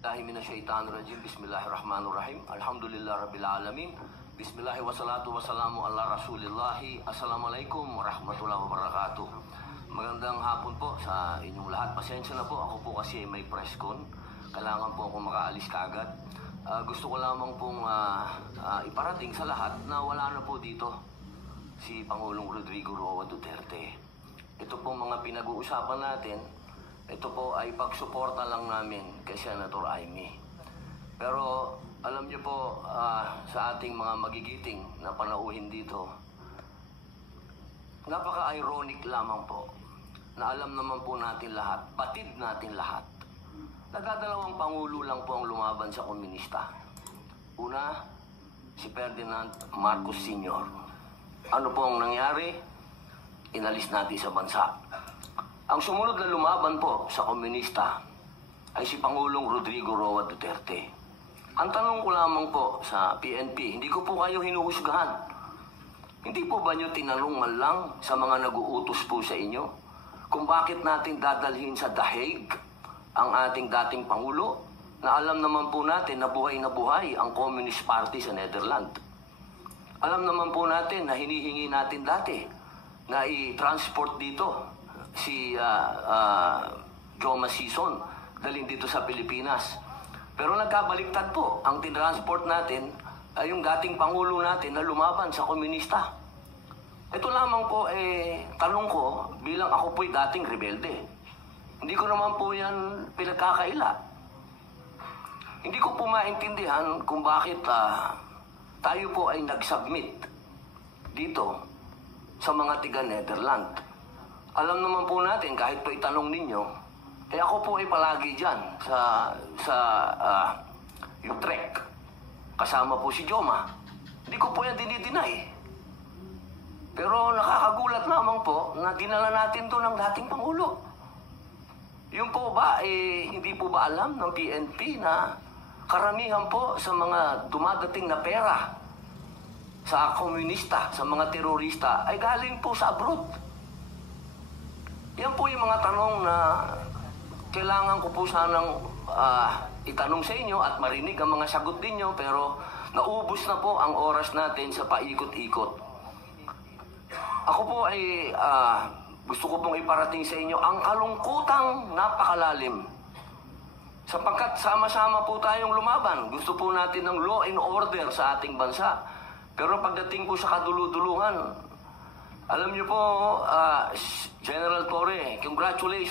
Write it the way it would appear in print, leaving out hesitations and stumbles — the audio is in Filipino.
Minasyaitanirrajim. Bismillahirrahmanirrahim. Alhamdulillah Rabbil Alamin. Bismillahi wassalatu wassalamu ala Rasulillahi. Assalamualaikum warahmatullahi wabarakatuh. Magandang hapon po sa inyong lahat. Pasensya na po, ako po kasi may press con. Kailangan po ako makaalis kaagad. Gusto ko lamang pong iparating sa lahat na wala na po dito si Pangulong Rodrigo Roa Duterte. Ito pong mga pinag-uusapan natin, ito po ay pagsuporta lang namin kay Senator Amy. Pero alam niyo po, sa ating mga magigiting na panauhin dito, napaka-ironic lamang po na alam naman po natin lahat, batid natin lahat, nagdadalawang pangulo lang po ang lumaban sa komunista. Una, si Ferdinand Marcos Sr. Ano po ang nangyari? Inalis natin sa bansa. Ang sumunod na lumaban po sa komunista ay si Pangulong Rodrigo Roa Duterte. Ang tanong ko lamang po sa PNP, hindi ko po kayo hinuhusgahan. Hindi po ba nyo tinanong man lang sa mga nag-uutos po sa inyo kung bakit natin dadalhin sa The Hague ang ating dating Pangulo na alam naman po natin na buhay ang Communist Party sa Netherlands. Alam naman po natin na hinihingi natin dati na i-transport dito si Joma Sison dalhin dito sa Pilipinas. Pero nagkabaliktad po, ang tinransport natin ay yung dating Pangulo natin na lumaban sa komunista. Ito lamang po, tanong ko, bilang ako po'y dating rebelde. Hindi ko naman po yan pinagkakaila. Hindi ko po maintindihan kung bakit tayo po ay nag-submit dito sa mga tiga-Netherlands. Alam naman po natin, kahit po itanong ninyo, ako po ay palagi dyan sa Utrecht. Kasama po si Joma. Hindi ko po yan dinideny. Pero nakakagulat lamang po na dinala natin to ng dating Pangulo. Yung po ba, hindi po ba alam ng PNP na karamihan po sa mga dumadating na pera sa komunista, sa mga terorista, ay galing po sa abroad? Yan po yung mga tanong na kailangan ko po sanang itanong sa inyo at marinig ang mga sagot ninyo, pero naubos na po ang oras natin sa paikot-ikot. Ako po ay gusto ko pong iparating sa inyo ang kalungkutang napakalalim. Sapagkat sama-sama po tayong lumaban. Gusto po natin ng law and order sa ating bansa. Pero pagdating po sa kaduludulungan, alam niyo po, General Torre, congratulations.